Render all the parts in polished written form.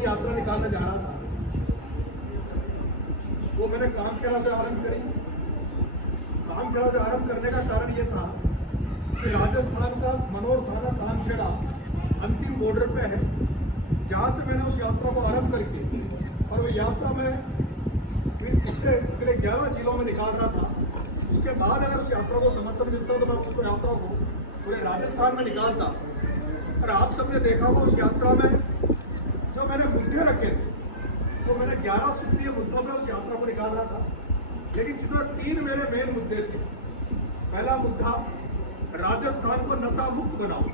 दिवसीय यात्रा निकालने जा रहा था। वो मैंने कामखेड़ा से आरंभ करी। कामखेड़ा से आरंभ करने का कारण ये था कि राजस्थान का मनोर थाना कामखेड़ा अंतिम बॉर्डर पे है, जहाँ से मैंने उस यात्रा को आरंभ करके और वो यात्रा में फिर पिछले 11 जिलों में निकाल रहा था। उसके बाद अगर उस यात्रा को समर्थन मिलता तो मैं उसको यात्रा को पूरे राजस्थान में निकालता। और आप सबने देखा होगा उस यात्रा में जो मैंने मुद्दे रखे थे, तो मैंने 11 सूत्रीय मुद्दों में उस यात्रा को निकाल रहा था, लेकिन जिसमें 3 मेरे मेन मुद्दे थे। पहला मुद्दा, राजस्थान को नशा मुक्त बनाओ।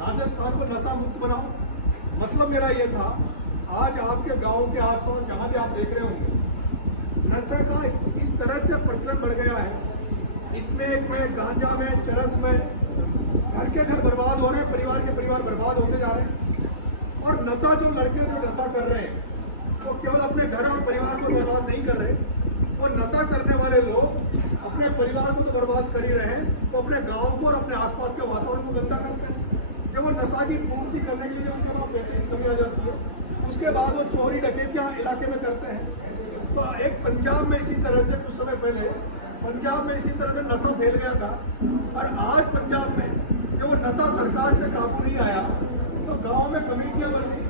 राजस्थान को नशा मुक्त बनाओ मतलब मेरा ये था, आज आपके गांव के आसपास जहां भी आप देख रहे होंगे, नशे का इस तरह से प्रचलन बढ़ गया है। इसमें में गांजा में, चरस में घर के घर बर्बाद हो रहे हैं, परिवार के परिवार बर्बाद होते जा रहे हैं। और नशा जो लड़के जो नशा कर रहे हैं वो केवल अपने घर और परिवार को बर्बाद नहीं कर रहे, और नशा करने वाले लोग अपने परिवार को तो बर्बाद कर ही रहे हैं, वो अपने गांव को और अपने आसपास के वातावरण को गंदा करते हैं। जब वो नशा की पूर्ति करने के लिए उनके पास पैसे की कमी आ जाती है, उसके बाद वो चोरी डकैतियां इलाके में करते हैं। तो एक पंजाब में इसी तरह से कुछ समय पहले पंजाब में इसी तरह से नशा फैल गया था, और आज पंजाब में जब वो नशा सरकार से काबू नहीं आया तो गांव में कमेटियां बनी,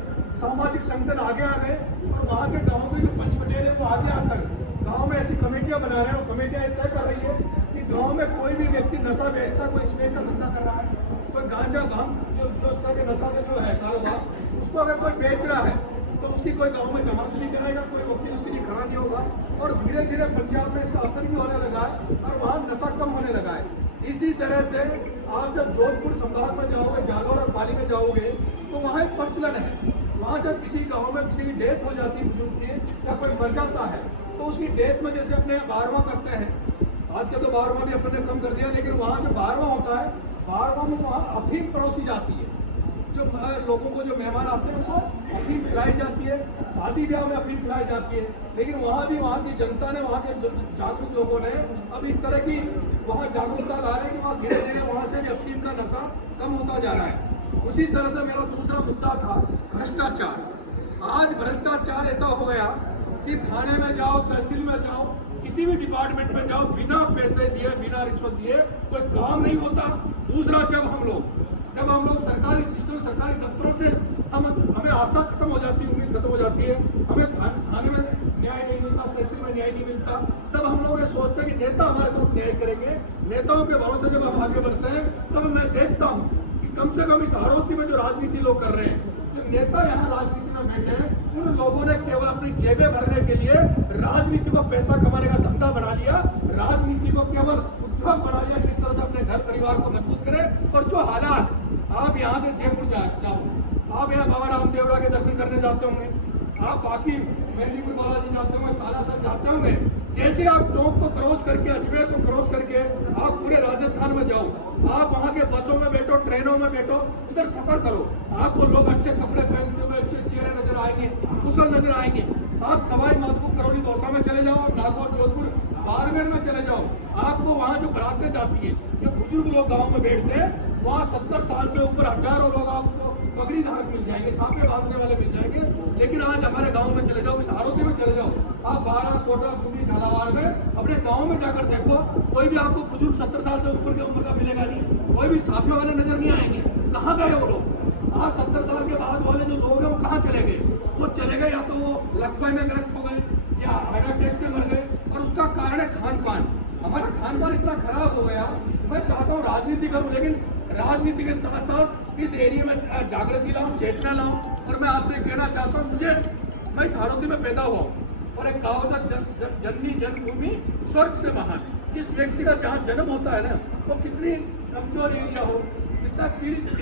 सामाजिक संगठन आगे आ गए, और वहाँ के गाँव के जो पंच पटेल है वो आगे आकर गाँव में ऐसी कमेटियां बना रहे हैं। और कमेटियां तय कर रही है कि गाँव में कोई भी व्यक्ति नशा बेचता, कोई स्मेक का धंधा कर रहा है, कोई गांजा भांग जो उसका के नशा का जो है कारोबार, उसको अगर कोई बेच रहा है तो उसकी कोई गांव में जमानत नहीं कराएगा, कोई वकील उसके लिए खड़ा नहीं होगा। और धीरे धीरे पंजाब में इसका असर भी होने लगा है और वहाँ नशा कम होने लगा है। इसी तरह से आप जब जोधपुर संभाग में जाओगे, जालौर और पाली में जाओगे, तो वहाँ एक प्रचलन है। वहाँ जब किसी गाँव में किसी की डेथ हो जाती है बुजुर्ग की, या कोई मर जाता है, तो उसकी डेथ में जैसे अपने 12वां करते हैं, आज के तो 12वां भी अपने कम कर दिया, लेकिन वहाँ जो 12वां होता है, 12वां में वहाँ अफीम परोसी जाती है। जो लोगों को जो मेहमान आते हैं उनको अफीम खिलाई जाती है, शादी ब्याह में अफीम खिलाई जाती है। लेकिन वहाँ भी वहाँ की जनता ने, वहाँ के जागरूक लोगों ने अब इस तरह की वहाँ जागरूकता ला रहे हैं कि वहाँ धीरे धीरे वहाँ से भी अफीम का नशा कम होता जा रहा है। उसी तरह से मेरा दूसरा मुद्दा था भ्रष्टाचार। आज भ्रष्टाचार ऐसा हो गया कि थाने में जाओ, तहसील में जाओ, किसी भी डिपार्टमेंट में जाओ, बिना पैसे दिए, बिना रिश्वत दिए कोई काम नहीं होता। दूसरा, जब हम लोग सरकारी सिस्टम, सरकारी दफ्तरों से हमें आशा खत्म हो जाती है, उम्मीद खत्म हो जाती है, हमें थाने में न्याय नहीं मिलता, तहसील में न्याय नहीं मिलता, तब हम लोग ये सोचते हैं कि नेता हमारे साथ न्याय करेंगे। नेताओं के भरोसे जब हम आगे बढ़ते हैं तब मैं देखता हूँ कि कम से कम इस हाड़ौती में जो राजनीति लोग कर रहे हैं, जो नेता यहाँ राजनीति में बैठे हैं, उन लोगों ने केवल अपनी जेबें भरने के लिए राजनीति को पैसा कमाने का धंधा बना लिया, राजनीति को केवल उद्योग बना लिया, किस तरह से अपने घर परिवार को मजबूत करें। और जो हालात, आप यहाँ से जयपुर जाओ, आप यहाँ बाबा रामदेवरा के दर्शन करने जाते होंगे, आप बाकी मेहंदीपुर बालाजी जाते होंगे, सालासर जाते होंगे, जैसे आप टोंक को क्रॉस करके, अजमेर को क्रॉस करके आप पूरे राजस्थान में जाओ, आप वहाँ के बसों में बैठो, ट्रेनों में बैठो, उधर सफर करो, आपको लोग अच्छे कपड़े पहनते हुए, अच्छे चेहरे नजर आएंगे, कुशल नजर आएंगे। आप सवाई माधोपुर, करौली, दौसा में चले जाओ, आप नागौर, जोधपुर, बाड़मेर में चले जाओ, आपको वहाँ जो बरातें जाती है, जो बुजुर्ग लोग गाँव में बैठते हैं, वहाँ 70 साल से ऊपर हजारों लोग आपको पगड़ी धारक मिल जाएंगे, सांपे बांधने वाले मिल जाएंगे। लेकिन आज हमारे गांव में चले जाओ, इस हाड़ौती में चले जाओ, आप बारह, कोटा, खूबी, झालावाड़ में अपने गांव में जाकर देखो, कोई भी आपको बुजुर्ग 70 साल से ऊपर के उम्र का मिलेगा नहीं, कोई भी सांपे वाले नजर नहीं आएंगे। कहाँ गए वो लोग? आज 70 साल के बाद वाले जो लोग हैं वो कहाँ चले गए? वो चले गए या तो वो लकवा में ग्रस्त हो गए या हार्ट अटैक से मर गए, और उसका कारण है खान पान। हमारा खान पान इतना खराब हो गया। मैं चाहता हूँ राजनीति करूँ, लेकिन राजनीति के साथ साथ इस एरिया में जागृति लाऊं, चेतना लाऊं। और मैं आपसे कहना चाहता हूँ, मैं इस हाड़ौती में पैदा हुआ हूँ, और एक कहावत है, जननी जन्मभूमि स्वर्ग से महान। जिस व्यक्ति का जहाँ जन्म होता है ना, वो कितनी कमजोर एरिया हो, कितना पीड़ित